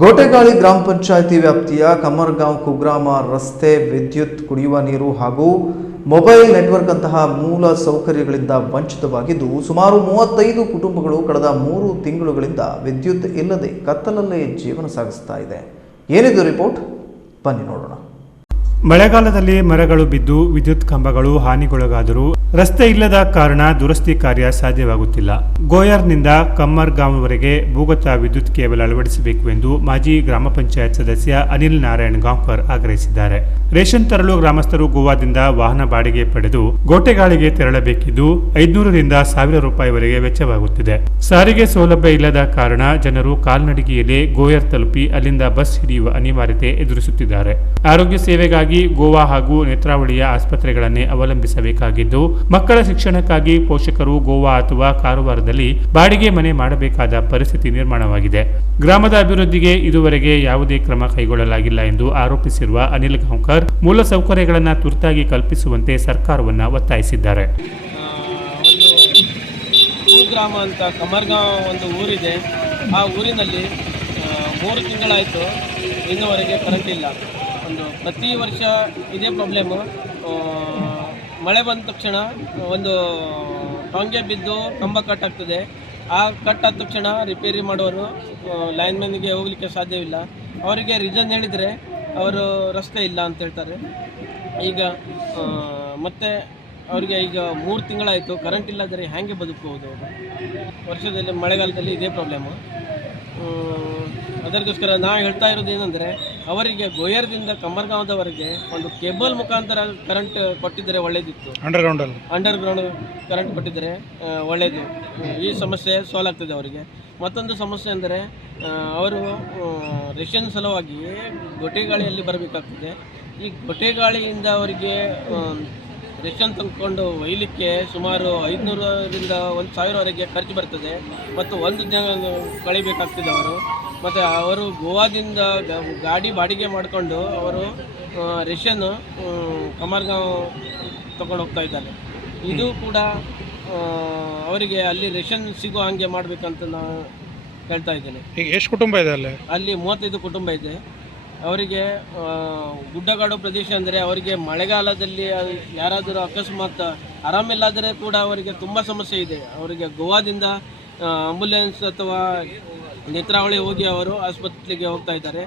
ಗೋಟೆಗಾಳಿ ಗ್ರಾಮ ಪಂಚಾಯಿತಿ ವ್ಯಾಪ್ತಿಯ ಕಮರ್ಗಾಂವ್ ಕುಗ್ರಾಮ ರಸ್ತೆ, ವಿದ್ಯುತ್, ಕುಡಿಯುವ ನೀರು ಹಾಗೂ ಮೊಬೈಲ್ ನೆಟ್ವರ್ಕ್ ಅಂತಹ ಮೂಲ ಸೌಕರ್ಯಗಳಿಂದ ವಂಚಿತವಾಗಿದ್ದು ಸುಮಾರು 35 ಕುಟುಂಬಗಳು ಕಳೆದ 3 ತಿಂಗಳುಗಳಿಂದ ವಿದ್ಯುತ್ ಇಲ್ಲದೆ ಕತ್ತಲಲ್ಲೇ ಜೀವನ ಸಾಗಿಸ್ತಾ ಇದೆ. ಏನಿದು ರಿಪೋರ್ಟ್, ಬನ್ನಿ ನೋಡೋಣ. ಮಳೆಗಾಲದಲ್ಲಿ ಮರಗಳು ಬಿದ್ದು ವಿದ್ಯುತ್ ಕಂಬಗಳು ಹಾನಿಗೊಳಗಾದರೂ ರಸ್ತೆ ಇಲ್ಲದ ಕಾರಣ ದುರಸ್ತಿ ಕಾರ್ಯ ಸಾಧ್ಯವಾಗುತ್ತಿಲ್ಲ. ಗೋಯರ್ನಿಂದ ಕಮ್ಮರ್ಗಾಂವ್ವರೆಗೆ ಭೂಗತ ವಿದ್ಯುತ್ ಕೇಬಲ್ ಅಳವಡಿಸಬೇಕು ಎಂದು ಮಾಜಿ ಗ್ರಾಮ ಪಂಚಾಯತ್ ಸದಸ್ಯ ಅನಿಲ್ ನಾರಾಯಣ್ ಗಾಂವ್ಕರ್ ಆಗ್ರಹಿಸಿದ್ದಾರೆ. ರೇಷನ್ ತರಲು ಗ್ರಾಮಸ್ಥರು ಗೋವಾದಿಂದ ವಾಹನ ಬಾಡಿಗೆ ಪಡೆದು ಗೋಟೆಗಾಳಿಗೆ ತೆರಳಬೇಕಿದ್ದು 500 ರಿಂದ 1000 ರೂಪಾಯಿವರೆಗೆ ವೆಚ್ಚವಾಗುತ್ತಿದೆ. ಸಾರಿಗೆ ಸೌಲಭ್ಯ ಇಲ್ಲದ ಕಾರಣ ಜನರು ಕಾಲ್ನಡಿಗೆಯಲ್ಲೇ ಗೋಯರ್ ತಲುಪಿ ಅಲ್ಲಿಂದ ಬಸ್ ಹಿಡಿಯುವ ಅನಿವಾರ್ಯತೆ ಎದುರಿಸುತ್ತಿದ್ದಾರೆ. ಆರೋಗ್ಯ ಸೇವೆಗಾಗಿ ಗೋವಾ ಹಾಗೂ ನೇತ್ರಾವಳಿಯ ಆಸ್ಪತ್ರೆಗಳನ್ನೇ ಅವಲಂಬಿಸಬೇಕಾಗಿದ್ದು ಮಕ್ಕಳ ಶಿಕ್ಷಣಕ್ಕಾಗಿ ಪೋಷಕರು ಗೋವಾ ಅಥವಾ ಕಾರವಾರದಲ್ಲಿ ಬಾಡಿಗೆ ಮನೆ ಮಾಡಬೇಕಾದ ಪರಿಸ್ಥಿತಿ ನಿರ್ಮಾಣವಾಗಿದೆ. ಗ್ರಾಮದ ಅಭಿವೃದ್ಧಿಗೆ ಇದುವರೆಗೆ ಯಾವುದೇ ಕ್ರಮ ಕೈಗೊಳ್ಳಲಾಗಿಲ್ಲ ಎಂದು ಆರೋಪಿಸಿರುವ ಅನಿಲ್ ಗಾಂವ್ಕರ್ ಮೂಲ ಸೌಕರ್ಯಗಳನ್ನು ತುರ್ತಾಗಿ ಕಲ್ಪಿಸುವಂತೆ ಸರ್ಕಾರವನ್ನು ಒತ್ತಾಯಿಸಿದ್ದಾರೆ. ಗ್ರಾಮ ಅಂತ ಕಮರ್ಗಾಂವ್ ಒಂದು ಊರಿದೆ. ಆ ಊರಿನಲ್ಲಿ 3 ತಿಂಗಳಾಯಿತು ಇನ್ನುವರೆಗೆ ಕರೆಂಟ್ ಇಲ್ಲ. ಪ್ರತಿ ವರ್ಷ ಇದೇ ಪ್ರಾಬ್ಲಮ್ಮು. ಮಳೆ ಬಂದ ತಕ್ಷಣ ಒಂದು ಟೊಂಗೆ ಬಿದ್ದು ಕಂಬ ಕಟ್ ಆಗ್ತದೆ. ಆ ಕಟ್ ಆದ ತಕ್ಷಣ ರಿಪೇರಿ ಮಾಡೋರು ಲೈನ್ಮನ್ಗೆ ಹೋಗಲಿಕ್ಕೆ ಸಾಧ್ಯವಿಲ್ಲ. ಅವರಿಗೆ ರೀಸನ್ ಹೇಳಿದರೆ ಅವರು ರಸ್ತೆ ಇಲ್ಲ ಅಂತ ಹೇಳ್ತಾರೆ. ಈಗ ಮತ್ತೆ ಅವರಿಗೆ ಈಗ 3 ತಿಂಗಳಾಯಿತು ಕರೆಂಟ್ ಇಲ್ಲದರೆ ಹೇಗೆ ಬದುಕಬಹುದು? ವರ್ಷದಲ್ಲಿ ಮಳೆಗಾಲದಲ್ಲಿ ಇದೇ ಪ್ರಾಬ್ಲಮ್ಮು. ಅದಕ್ಕೋಸ್ಕರ ನಾವು ಹೇಳ್ತಾ ಇರೋದು ಏನಂದರೆ, ಅವರಿಗೆ ಗೋಯರ್ದಿಂದ ಕಮ್ಮರ್ಗಾಂವ್ದವರೆಗೆ ಒಂದು ಕೇಬಲ್ ಮುಖಾಂತರ ಕರೆಂಟ್ ಕೊಟ್ಟಿದ್ದರೆ ಒಳ್ಳೆಯದಿತ್ತು. ಅಂಡರ್ಗ್ರೌಂಡ್ ಕರೆಂಟ್ ಕೊಟ್ಟಿದ್ದರೆ ಒಳ್ಳೆಯದು. ಈ ಸಮಸ್ಯೆ ಸಾಲ್ವ್ ಆಗ್ತದೆ ಅವರಿಗೆ. ಮತ್ತೊಂದು ಸಮಸ್ಯೆ ಅಂದರೆ, ಅವರು ರೇಷನ್ ಸಲುವಾಗಿ ಗೊಟೆಗಾಳಿಯಲ್ಲಿ ಬರಬೇಕಾಗ್ತದೆ. ಈ ಗೊಟೆಗಾಳಿಯಿಂದ ಅವರಿಗೆ ರೇಷನ್ ತಂದುಕೊಂಡು ಒಯ್ಯಲಿಕ್ಕೆ ಸುಮಾರು 500 ರಿಂದ 1000ವರೆಗೆ ಖರ್ಚು ಬರ್ತದೆ. ಮತ್ತು ಒಂದು ದಿನ ಕಳಿಬೇಕಾಗ್ತದೆ ಅವರು. ಮತ್ತು ಅವರು ಗೋವಾದಿಂದ ಗಾಡಿ ಬಾಡಿಗೆ ಮಾಡಿಕೊಂಡು ಅವರು ರೇಷನ್ ಕಮರ್ಗಾಂವ್ ತಗೊಂಡು ಹೋಗ್ತಾ ಇದ್ದಾರೆ. ಇದು ಕೂಡ ಅವರಿಗೆ ಅಲ್ಲಿ ರೇಷನ್ ಸಿಗೋ ಹಾಗೆ ಮಾಡಬೇಕಂತ ನಾನು ಹೇಳ್ತಾ ಇದ್ದೇನೆ. ಈಗ ಎಷ್ಟು ಕುಟುಂಬ ಇದೆ ಅಲ್ಲಿ 35 ಕುಟುಂಬ ಇದೆ. ಅವರಿಗೆ ಗುಡ್ಡಗಾಡು ಪ್ರದೇಶ ಅಂದರೆ ಅವರಿಗೆ ಮಳೆಗಾಲದಲ್ಲಿ ಯಾರಾದರೂ ಅಕಸ್ಮಾತ್ ಆರಾಮಿಲ್ಲಾದರೆ ಕೂಡ ಅವರಿಗೆ ತುಂಬ ಸಮಸ್ಯೆ ಇದೆ. ಅವರಿಗೆ ಗೋವಾದಿಂದ ಆಂಬುಲೆನ್ಸ್ ಅಥವಾ ನೇತ್ರಾವಳಿ ಹೋಗಿ ಅವರು ಆಸ್ಪತ್ರೆಗೆ ಹೋಗ್ತಾ ಇದ್ದಾರೆ.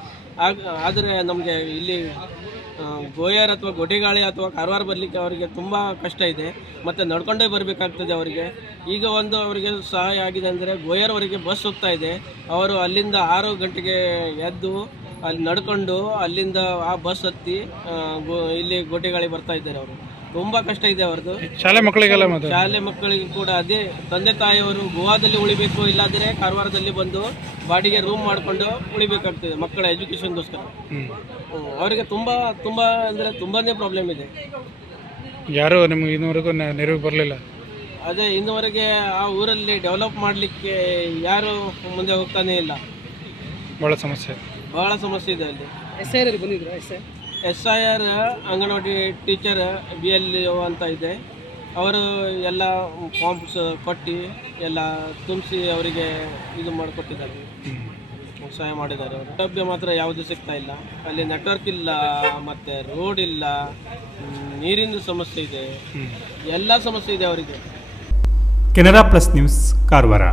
ಆದರೆ ನಮಗೆ ಇಲ್ಲಿ ಗೋಯರ್ ಅಥವಾ ಗೊಟೆಗಾಳಿ ಅಥವಾ ಕಾರವಾರ ಬರಲಿಕ್ಕೆ ಅವರಿಗೆ ತುಂಬ ಕಷ್ಟ ಇದೆ. ಮತ್ತು ನಡ್ಕೊಂಡೇ ಬರಬೇಕಾಗ್ತದೆ ಅವರಿಗೆ. ಈಗ ಒಂದು ಅವರಿಗೆ ಸಹಾಯ ಆಗಿದೆ ಅಂದರೆ, ಗೋಯರ್ವರೆಗೆ ಬಸ್ ಹೋಗ್ತಾ ಇದೆ. ಅವರು ಅಲ್ಲಿಂದ 6 ಗಂಟೆಗೆ ಎದ್ದು ಅಲ್ಲಿ ನಡ್ಕೊಂಡು ಅಲ್ಲಿಂದ ಆ ಬಸ್ ಹತ್ತಿ ಇಲ್ಲಿ ಗೊಟೆಗಾಳಿ ಬರ್ತಾ ಇದ್ದಾರೆ. ಅವರು ತುಂಬ ಕಷ್ಟ ಇದೆ ಅವ್ರದ್ದು. ಶಾಲೆ ಮಕ್ಕಳಿಗೆ ಕೂಡ ಅದೇ ತಂದೆ ತಾಯಿಯವರು ಗೋವಾದಲ್ಲಿ ಉಳಿಬೇಕು, ಇಲ್ಲಾದರೆ ಕಾರವಾರದಲ್ಲಿ ಬಂದು ಬಾಡಿಗೆ ರೂಮ್ ಮಾಡಿಕೊಂಡು ಉಳಿಬೇಕಾಗ್ತದೆ ಮಕ್ಕಳ ಎಜುಕೇಷನ್ಗೋಸ್ಕರ. ಅವರಿಗೆ ತುಂಬ ಅಂದರೆ ತುಂಬಾ ಪ್ರಾಬ್ಲಮ್ ಇದೆ. ಯಾರು ನಿಮ್ಗೆ ಇನ್ನೂವರೆಗೂ ನೆರವು ಬರಲಿಲ್ಲ? ಅದೇ ಇನ್ನುವರೆಗೆ ಆ ಊರಲ್ಲಿ ಡೆವಲಪ್ ಮಾಡಲಿಕ್ಕೆ ಯಾರು ಮುಂದೆ ಹೋಗ್ತಾನೇ ಇಲ್ಲ. ಭಾಳ ಸಮಸ್ಯೆ ಇದೆ ಅಲ್ಲಿ. SIR ಅಂಗನವಾಡಿ ಟೀಚರ್ BLO ಅಂತ ಇದೆ. ಅವರು ಎಲ್ಲ ಫಾರ್ಮ್ಸ್ ಕೊಟ್ಟು ಎಲ್ಲ ತುಂಬಿಸಿ ಅವರಿಗೆ ಇದು ಮಾಡಿಕೊಟ್ಟಿದ್ದಾರೆ, ಸಹಾಯ ಮಾಡಿದ್ದಾರೆ. ಸೌಲಭ್ಯ ಮಾತ್ರ ಯಾವುದೂ ಸಿಗ್ತಾ ಇಲ್ಲ. ಅಲ್ಲಿ ನೆಟ್ವರ್ಕ್ ಇಲ್ಲ, ಮತ್ತು ರೋಡ್ ಇಲ್ಲ, ನೀರಿನ ಸಮಸ್ಯೆ ಇದೆ, ಎಲ್ಲ ಸಮಸ್ಯೆ ಇದೆ ಅವರಿಗೆ. Canara plus news, Karwar.